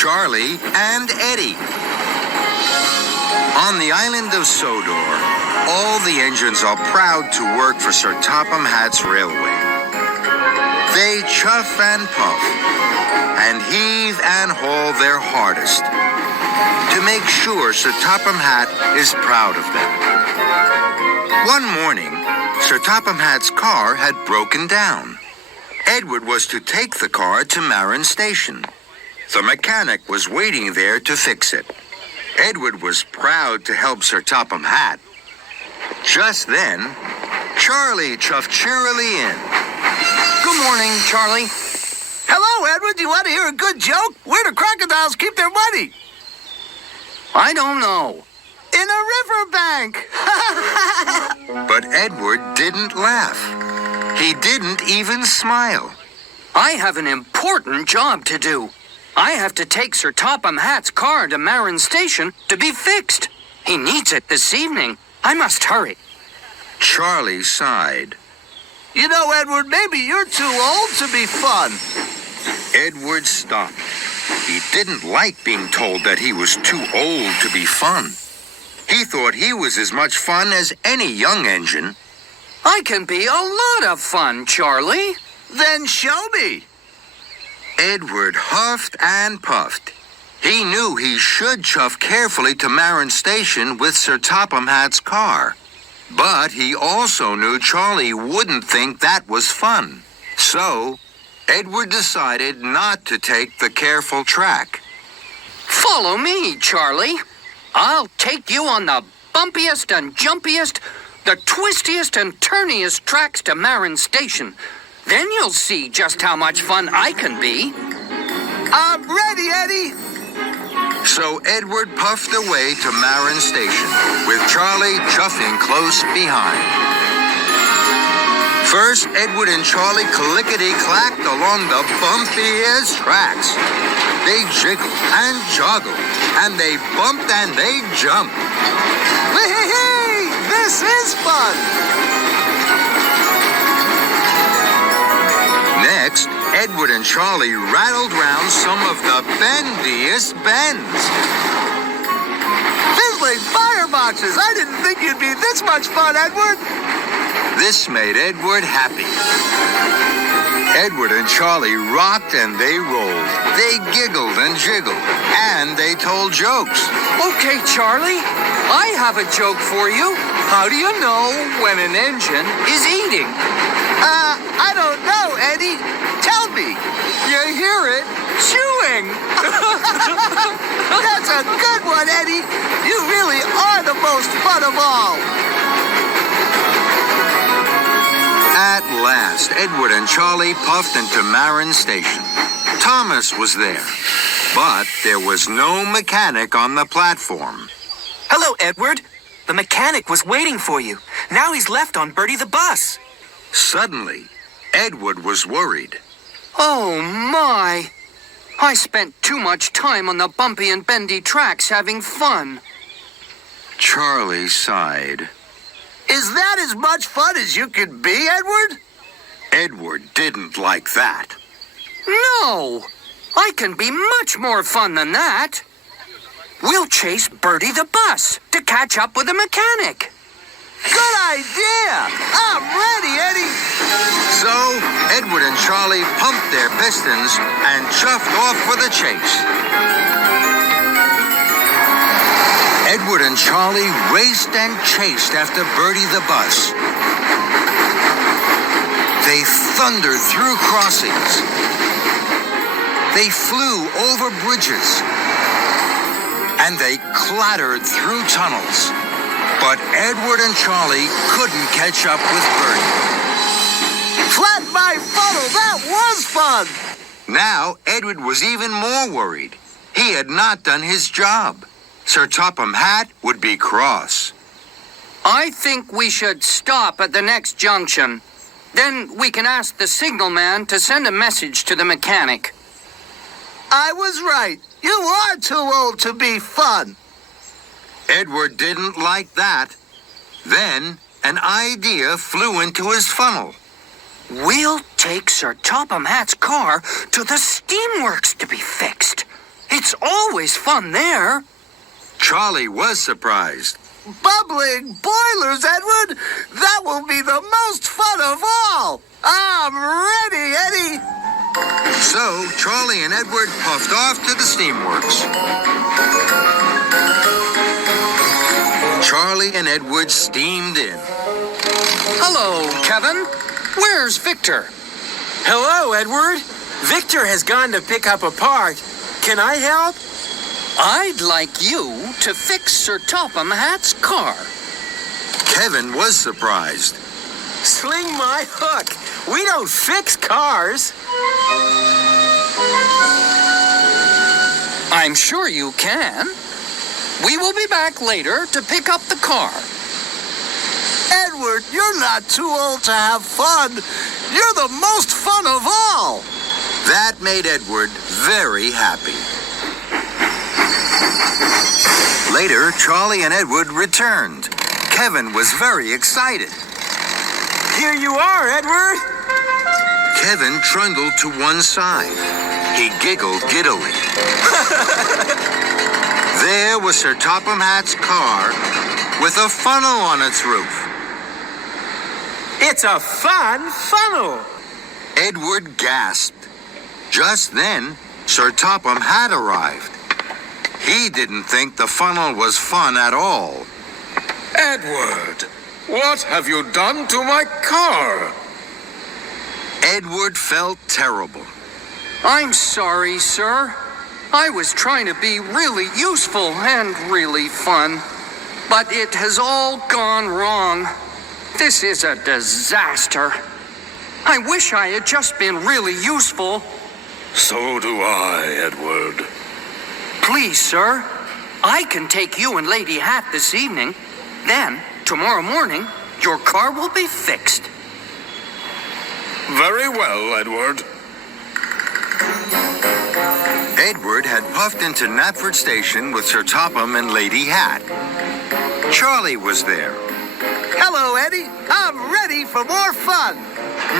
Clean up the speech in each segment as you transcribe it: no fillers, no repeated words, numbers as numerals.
Charlie and Eddie. On the island of Sodor, all the engines are proud to work for Sir Topham Hatt's railway. They chuff and puff and heave and haul their hardest to make sure Sir Topham Hatt is proud of them. One morning, Sir Topham Hatt's car had broken down. Edward was to take the car to Marin Station. The mechanic was waiting there to fix it. Edward was proud to help Sir Topham Hatt. Just then, Charlie chuffed cheerily in. Good morning, Charlie. Hello, Edward. Do you want to hear a good joke? Where do crocodiles keep their money? I don't know. In a riverbank. But Edward didn't laugh. He didn't even smile. I have an important job to do. I have to take Sir Topham Hatt's car to Marin Station to be fixed. He needs it this evening. I must hurry. Charlie sighed. You know, Edward, maybe you're too old to be fun. Edward stopped. He didn't like being told that he was too old to be fun. He thought he was as much fun as any young engine. I can be a lot of fun, Charlie. Then show me. Edward huffed and puffed. He knew he should chuff carefully to Marin Station with Sir Topham Hatt's car. But he also knew Charlie wouldn't think that was fun. So, Edward decided not to take the careful track. Follow me, Charlie. I'll take you on the bumpiest and jumpiest, the twistiest and turniest tracks to Marin Station. Then you'll see just how much fun I can be. I'm ready, Eddie. So Edward puffed away to Marin Station, with Charlie chuffing close behind. First, Edward and Charlie clickety-clacked along the bumpiest tracks. They jiggled and joggled, and they bumped and they jumped. Whee-hee-hee! This is fun! Next, Edward and Charlie rattled round some of the bendiest bends. Fizzling fireboxes! I didn't think you'd be this much fun, Edward! This made Edward happy. Edward and Charlie rocked and they rolled. They giggled and jiggled, and they told jokes. Okay, Charlie, I have a joke for you. How do you know when an engine is eating? I don't know, Eddie. Tell me. You hear it chewing. That's a good one, Eddie. You really are the most fun of all. At last, Edward and Charlie puffed into Marin Station. Thomas was there, but there was no mechanic on the platform. Hello, Edward. The mechanic was waiting for you. Now he's left on Bertie the bus. Suddenly, Edward was worried. Oh, my. I spent too much time on the bumpy and bendy tracks having fun. Charlie sighed. Is that as much fun as you can be, Edward? Edward didn't like that. No, I can be much more fun than that. We'll chase Bertie the bus to catch up with the mechanic. Good idea! I'm ready, Eddie! So, Edward and Charlie pumped their pistons and chuffed off for the chase. Edward and Charlie raced and chased after Bertie the bus. They thundered through crossings. They flew over bridges. And they clattered through tunnels. But Edward and Charlie couldn't catch up with Bertie. Flat my funnel, that was fun! Now, Edward was even more worried. He had not done his job. Sir Topham Hatt would be cross. I think we should stop at the next junction. Then we can ask the signalman to send a message to the mechanic. I was right. You are too old to be fun. Edward didn't like that. Then, an idea flew into his funnel. We'll take Sir Topham Hatt's car to the steamworks to be fixed. It's always fun there. Charlie was surprised. Bubbling boilers, Edward! That will be the most fun of all! I'm ready, Eddie! So Charlie and Edward puffed off to the steamworks. Charlie and Edward steamed in. Hello, Kevin. Where's Victor? Hello, Edward. Victor has gone to pick up a part. Can I help? I'd like you to fix Sir Topham Hatt's car. Kevin was surprised. Sling my hook. We don't fix cars. I'm sure you can. We will be back later to pick up the car. Edward, you're not too old to have fun. You're the most fun of all. That made Edward very happy. Later, Charlie and Edward returned. Kevin was very excited. Here you are, Edward. Kevin trundled to one side. He giggled giddily. There was Sir Topham Hatt's car with a funnel on its roof. It's a fun funnel. Edward gasped. Just then, Sir Topham Hatt arrived. He didn't think the funnel was fun at all. Edward, what have you done to my car? Edward felt terrible. I'm sorry, sir. I was trying to be really useful and really fun. But it has all gone wrong. This is a disaster. I wish I had just been really useful. So do I, Edward. Please, sir. I can take you and Lady Hatt this evening. Then, tomorrow morning, your car will be fixed. Very well, Edward. Edward had puffed into Knapford Station with Sir Topham and Lady Hatt. Charlie was there. Hello, Eddie. I'm ready for more fun.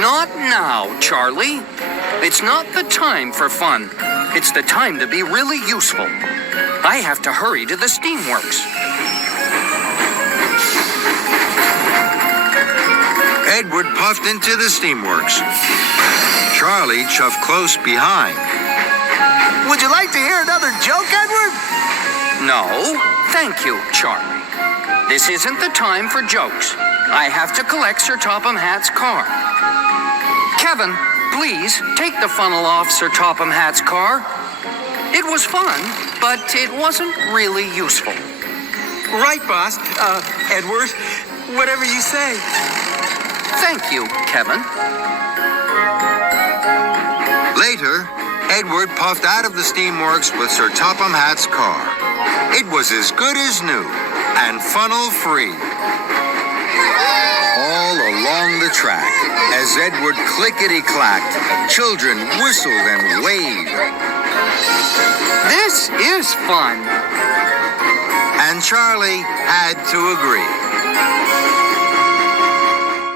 Not now, Charlie. It's not the time for fun. It's the time to be really useful. I have to hurry to the steamworks. Edward puffed into the steamworks. Charlie chuffed close behind. Would you like to hear another joke, Edward? No, thank you, Charlie. This isn't the time for jokes. I have to collect Sir Topham Hatt's car. Kevin, please take the funnel off Sir Topham Hatt's car. It was fun, but it wasn't really useful. Right, boss. Edward, whatever you say. Thank you, Kevin. Later, Edward puffed out of the steamworks with Sir Topham Hatt's car. It was as good as new and funnel-free. All along the track, as Edward clickety-clacked, children whistled and waved. This is fun. And Charlie had to agree.